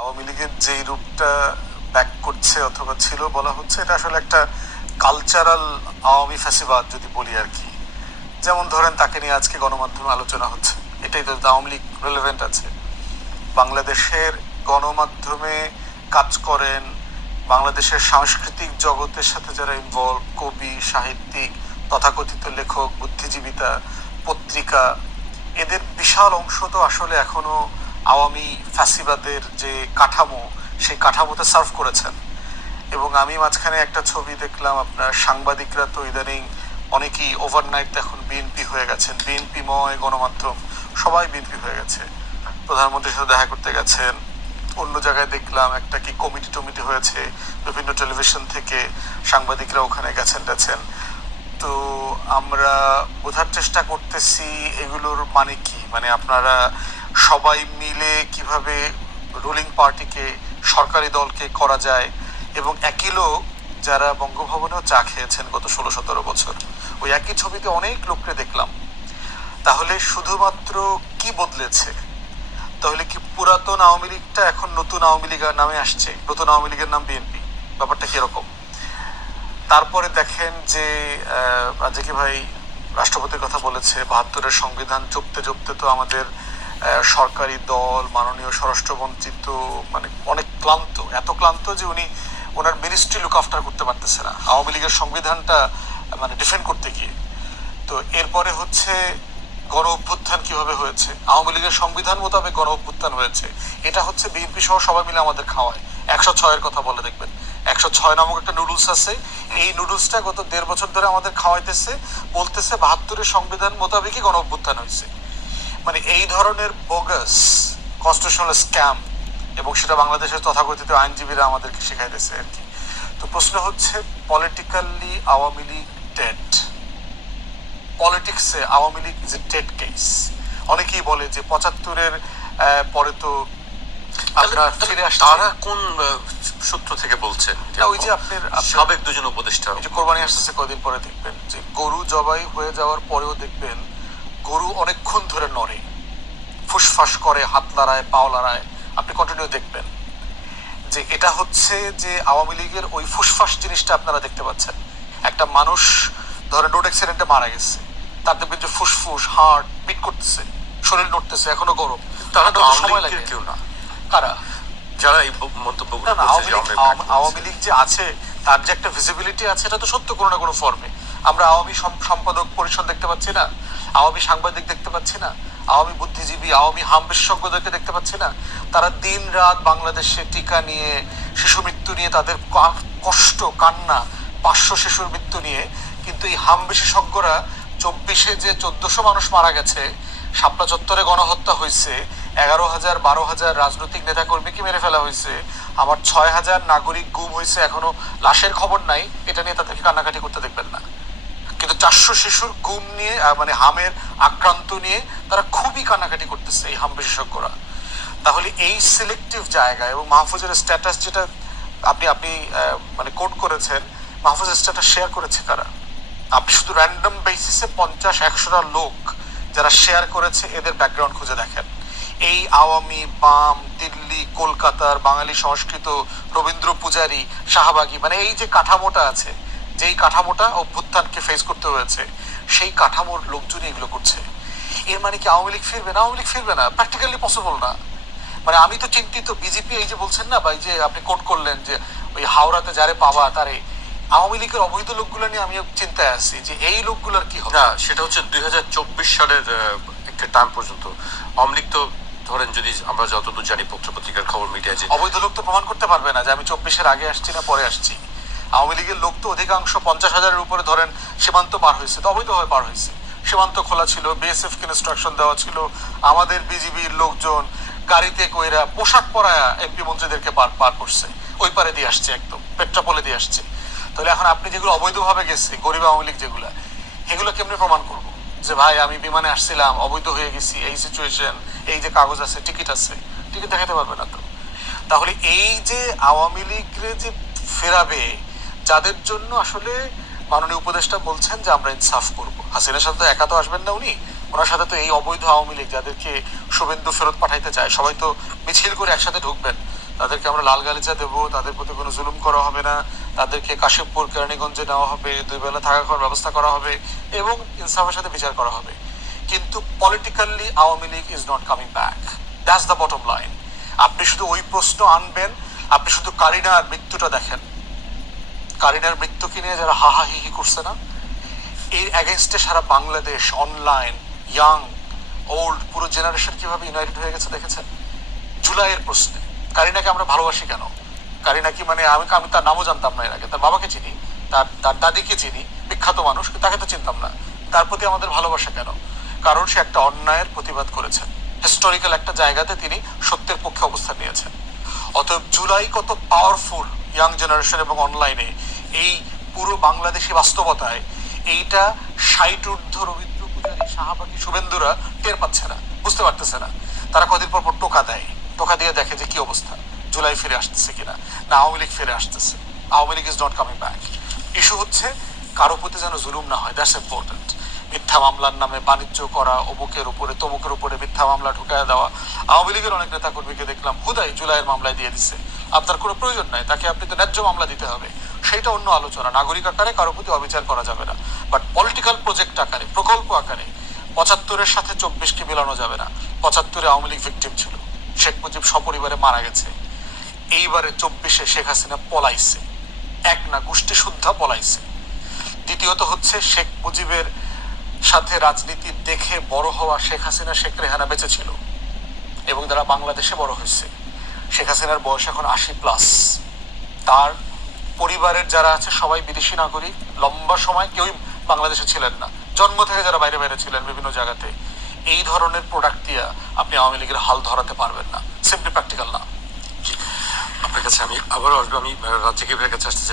আওয়ামী লীগের যেই রূপটা ব্যাক করছে অথবা ছিল বলা হচ্ছে, এটা আসলে একটা কালচারাল আওয়ামী ফ্যাসিবাদ যদি বলি আর কি। যেমন ধরেন তাকে নিয়ে আজকে গণমাধ্যমে আলোচনা হচ্ছে, এটাই তো আওয়ামী লীগ রেলেভেন্ট আছে। বাংলাদেশের গণমাধ্যমে কাজ করেন, বাংলাদেশের সাংস্কৃতিক জগতের সাথে যারা ইনভলভ, কবি, সাহিত্যিক, তথাকথিত লেখক, বুদ্ধিজীবিতা, পত্রিকা, এদের বিশাল অংশ তো আসলে এখনো আওয়ামী ফ্যাসিবাদের যে কাঠামো, সেই কাঠামোতে সার্ভ করেছেন। এবং আমি মাঝখানে একটা ছবি দেখলাম, আপনার সাংবাদিকরা তো ইদানিং অনেকেই ওভারনাইট এখন বিএনপি হয়ে গেছেন, বিএনপিময় গণমাধ্যম সবাই বিএনপি হয়ে গেছে। প্রধানমন্ত্রীর সাথে দেখা করতে গেছেন, অন্য জায়গায় দেখলাম একটা কি কমিটি টমিটি হয়েছে, বিভিন্ন টেলিভিশন থেকে সাংবাদিকরা ওখানে গেছেন টেছেন। তো আমরা বোঝার চেষ্টা করতেছি এগুলোর মানে কি, মানে আপনারা সবাই মিলে কিভাবে রুলিং পার্টিকে, সরকারি দলকে করা যায়। এবং একই লোক যারা বঙ্গভবনেও চা খেয়েছেন গত 16-17 বছর, ওই একই ছবিতে অনেক লোককে দেখলাম। তাহলে শুধুমাত্র কি বদলেছে? তাহলে কি পুরাতন আওয়ামী লীগটা এখন নতুন আওয়ামী লীগের নামে আসছে, নতুন আওয়ামী লীগের নাম বিএনপি? ব্যাপারটা কিরকম? তারপরে দেখেন যে রাজাকি ভাই রাষ্ট্রপতির কথা বলেছে, 72-এর সংবিধান জপতে জপতে তো আমাদের সরকারি দল, মাননীয় স্বরাষ্ট্রমন্ত্রী তো মানে অনেক ক্লান্ত, এত ক্লান্ত যে উনি ওনার মিনিস্ট্রি লুক আফটার করতে পারতেছে না আওয়ামী লীগের সংবিধানটা মানে ডিফেন্ড করতে গিয়ে। তো এরপরে হচ্ছে গণ অভ্যুত্থান কিভাবে হয়েছে, আওয়ামী লীগের সংবিধান মোতাবেক গণ অভ্যুত্থান হয়েছে, এটা হচ্ছে বিএনপি সহ সবাই মিলে আমাদের খাওয়ায়। 106-এর কথা বলে দেখবেন, 106 নামক একটা নুডলস আছে, এই নুডলসটা গত 1.5 বছর ধরে আমাদের খাওয়াইতেছে, বলতেছে 72-এর সংবিধান মোতাবেকই গণ অভ্যুত্থান হয়েছে। মানে এই ধরনের বোগাস কনস্টিটিউশনাল স্ক্যাম, এবং সেটা বাংলাদেশের তথাকথিত আইনজীবীরা আমাদেরকে শেখাইতেছে আর কি। তো প্রশ্ন হচ্ছে, পলিটিক্যালি আওয়ামী লীগ ডেড, পলিটিক্সে Awami League is a dead case. অনেকেই বলে যে 75-এর পরে তো আপনার ফিরে আসছে। তারা কোন সূত্র থেকে বলছেন? ওই যে আপনার সাবেক দুজন উপদেষ্টা, ওই যে কোরবানি আসতেছে কদিন পরে দেখবেন যে গরু জবাই হয়ে যাওয়ার পরেও দেখবেন গরু অনেকক্ষণ ধরে নড়ে, ফুসফাস করে, হাত লড়ায়, পাও লড়ায়, আপনি কন্টিনিউ দেখবেন যে এটা হচ্ছে যে আওয়ামী লীগের ওই ফুসফাস জিনিসটা আপনারা দেখতে পাচ্ছেন। একটা মানুষ ধরেন রোড অ্যাক্সিডেন্টে মারা গেছে, তার দেখবেন যে ফুসফুস, হার্ট বিট করতেছে, শরীর নড়তেছে, এখনো গরম। তারা তো সময় লাগে কেউ না, কারা যারা এই মন্তব্য আওয়ামী লীগ যে আছে তার যে একটা ভিজিবিলিটি আছে, এটা তো সত্য কোনো না কোনো ফর্মে। আমরা আওয়ামী সম্পাদক পরিষদ দেখতে পাচ্ছি না, আওয়ামী সাংবাদিক দেখতে পাচ্ছি না, আওয়ামী বুদ্ধিজীবী, আওয়ামী হাম বিশেষজ্ঞদেরকে দেখতে পাচ্ছি না। তারা দিন রাত বাংলাদেশে টিকা নিয়ে, শিশু মৃত্যু নিয়ে, তাদের কষ্ট, কান্না, 500 শিশুর মৃত্যু নিয়ে। কিন্তু এই হাম বিশেষজ্ঞরা 24-এ যে 1400 মানুষ মারা গেছে, শাপলা চত্বরে গণহত্যা হয়েছে, 11,000 12,000 রাজনৈতিক নেতাকর্মীকে মেরে ফেলা হয়েছে, আমার 6,000 নাগরিক গুম হয়েছে, এখনো লাশের খবর নাই, এটা নিয়ে তাদেরকে কান্নাকাটি করতে দেখবেন না। কিন্তু 400 শিশুর গুম নিয়ে, মানে হামের আক্রান্ত নিয়ে তারা খুবই কান্নাকাটি করতেছে এই হাম বিশেষজ্ঞরা। তাহলে এই সিলেক্টিভ জায়গা, এবং মাহফুজের স্ট্যাটাস যেটা আপনি আপনি মানে কোট করেছেন, মাহফুজের স্ট্যাটাস শেয়ার করেছে কারা? আপনি শুধু র্যান্ডম বেসিসে 50-100টা লোক যারা শেয়ার করেছে এদের ব্যাকগ্রাউন্ড খুঁজে দেখেন। এই আওয়ামী, বাম, দিল্লি, কলকাতার বাঙালি সংস্কৃত, রবীন্দ্র পূজারী, শাহবাগী, মানে এই যে কাঠামোটা আছে, যেই কাঠামোটা অভ্যুত্থানকে ফেস করতে হয়েছে, সেই কাঠামোর লোকজনই এগুলো করছে। এর মানে কি আওয়ামী লীগ ফিরবে না? আওয়ামী লীগ ফিরবে না, প্র্যাকটিক্যালি পসিবল না। মানে আমি তো চিন্তিত, বিজেপি এই যে বলছেন না, বা এই যে আপনি কোট করলেন যে ওই হাওড়াতে যারে পাওয়া তারে, আওয়ামী লীগের অবৈধ লোকগুলো নিয়ে আমি চিন্তায় আছি যে এই লোকগুলোর কি হবে। না, সেটা হচ্ছে 2024 সালের একটা টাইম পর্যন্ত আওয়ামী লীগ তো, ধরেন যদি আমরা যতদূর জানি পত্রপত্রিকার খবর, মিডিয়া, যে অবৈধ লোক তো প্রমাণ করতে পারবে না যে আমি 24-এর আগে আসছি না পরে আসছি। আওয়ামী লীগের লোক তো অধিকাংশ 50,000-এর উপরে ধরেন সীমান্ত পার হয়েছে, তো অবৈধভাবে পার হয়েছে। সীমান্ত খোলা ছিল, বিএসএফ কে ইনস্ট্রাকশন দেওয়া ছিল, আমাদের বিজিবির লোকজন গাড়িতে কইরা পোশাক পরায়া এমপি মন্ত্রীদেরকে পার করছে, ওই পারে দিয়ে আসছে, একদম পেট্রাপোলে দিয়ে আসছে। তাহলে এখন আপনি যেগুলো অবৈধভাবে গেছে, গরিব আওয়ামী লীগ যেগুলো, এগুলো কেমনি প্রমাণ করবো যে ভাই আমি বিমানে আসছিলাম, অবৈধ হয়ে গেছি, এই সিচুয়েশন, এই যে কাগজ আছে, টিকিট আছে? টিকিট দেখাতে পারবে না তো। তাহলে এই যে আওয়ামী লীগরে যে ফেরাবে, যাদের জন্য আসলে মাননীয় উপদেষ্টা বলছেন যে আমরা ইনসাফ করবো, হাসিনার সাথে একা তো আসবেন না উনি, ওনার সাথে তো এই অবৈধ আওয়ামী লীগ যাদেরকে শুভেন্দু ফেরত পাঠাইতে চায়, সবাই তো মিছিল করে একসাথে ঢুকবেন। তাদেরকে আমরা লাল গালিচা দেবো, তাদের প্রতি কোনো জুলুম করা হবে না, তাদেরকে কাশিমপুর কেরানীগঞ্জে নেওয়া হবে, 2 বেলা থাকা খাওয়ার ব্যবস্থা করা হবে এবং ইনসাফের সাথে বিচার করা হবে। কিন্তু politically Awami League is not coming back, that's the bottom line. আপনি শুধু ওই প্রশ্ন আনবেন, আপনি শুধু কারিনার মৃত্যুটা দেখেন, কারিনার মৃত্যুকে নিয়ে যারা হাহা হিহি করছে না, এর অ্যাগেনস্টে সারা বাংলাদেশ, অনলাইন, ইয়াং, ওল্ড, পুরো জেনারেশন কিভাবে ইউনাইটেড হয়ে গেছে দেখেছেন জুলাইয়ের প্রশ্নে। কারিনাকে আমরা ভালোবাসি কেন? কারিনা কি মানে আমি আমি তার নামও জানতাম না এর আগে, তার বাবাকে চিনি, তার তার দাদিকে চিনি, বিখ্যাত মানুষ, কিন্তু তাকে তো চিনতাম না। তার প্রতি আমাদের ভালোবাসা কেন? কারণ সে একটা অন্যায়ের প্রতিবাদ করেছেন, হিস্টোরিক্যাল একটা জায়গাতে তিনি সত্যের পক্ষে অবস্থান নিয়েছেন। অতএব জুলাই কত পাওয়ারফুল ইয়াং জেনারেশন এবং অনলাইনে, এই পুরো বাংলাদেশি বাস্তবতায় এইটা 60 ঊর্ধ্ব রবীন্দ্র পূজারী শাহবাগী শুভেন্দুরা টের পাচ্ছে না, বুঝতে পারতেছে না। তারা কদিন পর পর টোকা দেয়, টোকা দিয়ে দেখে যে কি অবস্থা, জুলাই ফিরে আসতেছে কিনা, না আওয়ামী লীগ ফিরে আসতেছে। Awami League is not coming back. Issue হচ্ছে কারো প্রতি যেন জুলুম না হয়, দ্যাটস ইম্পর্টেন্ট। মিথ্যা মামলার নামে বাণিজ্য করা, অমুকের উপরে তমুকের উপরে মিথ্যা মামলা ঢুকায় দেওয়া। আওয়ামী লীগের অনেক নেতা কর্মীকে দেখলাম হুদাই জুলাইয়ের মামলায় দিয়ে দিচ্ছে। আপনার কোনো প্রয়োজন নাই, তাকে আপনি তো ন্যায্য মামলা দিতে হবে, সেইটা অন্য আলোচনা। নাগরিক আকারে কারো প্রতি অবিচার করা যাবে না, বাট পলিটিক্যাল প্রজেক্ট আকারে, প্রকল্প আকারে 75-এর সাথে 24-কে মিলানো যাবে না। 75-এ আওয়ামী লীগ ভিকটিম ছিল, শেখ মুজিব সপরিবারে মারা গেছে। এইবারে 24-এ শেখ হাসিনা পলাইছে, এক না গোষ্ঠী শুদ্ধা পলাইছে। দ্বিতীয়ত হচ্ছে শেখ মুজিবের সাথে রাজনীতি দেখে বড় হওয়া শেখ হাসিনা, শেখ রেহানা বেঁচে ছিল এবং তারা বাংলাদেশে বড় হয়েছে। শেখ হাসিনার বয়স এখন 80+। তার পরিবারের যারা আছে সবাই বিদেশি নাগরিক, লম্বা সময় কেউই বাংলাদেশে ছিলেন না, জন্ম থেকে যারা বাইরে বাইরে ছিলেন বিভিন্ন জায়গাতে। এই ধরনের প্রোডাক্ট দিয়ে আপনি আওয়ামী লীগের হাল ধরাতে পারবেন না, সিম্পলি প্র্যাকটিক্যাল না। আপনার কাছে আমি আবারও আসবো। আমি রাজ্জাকি ভাইয়ের কাছে আসতেছি।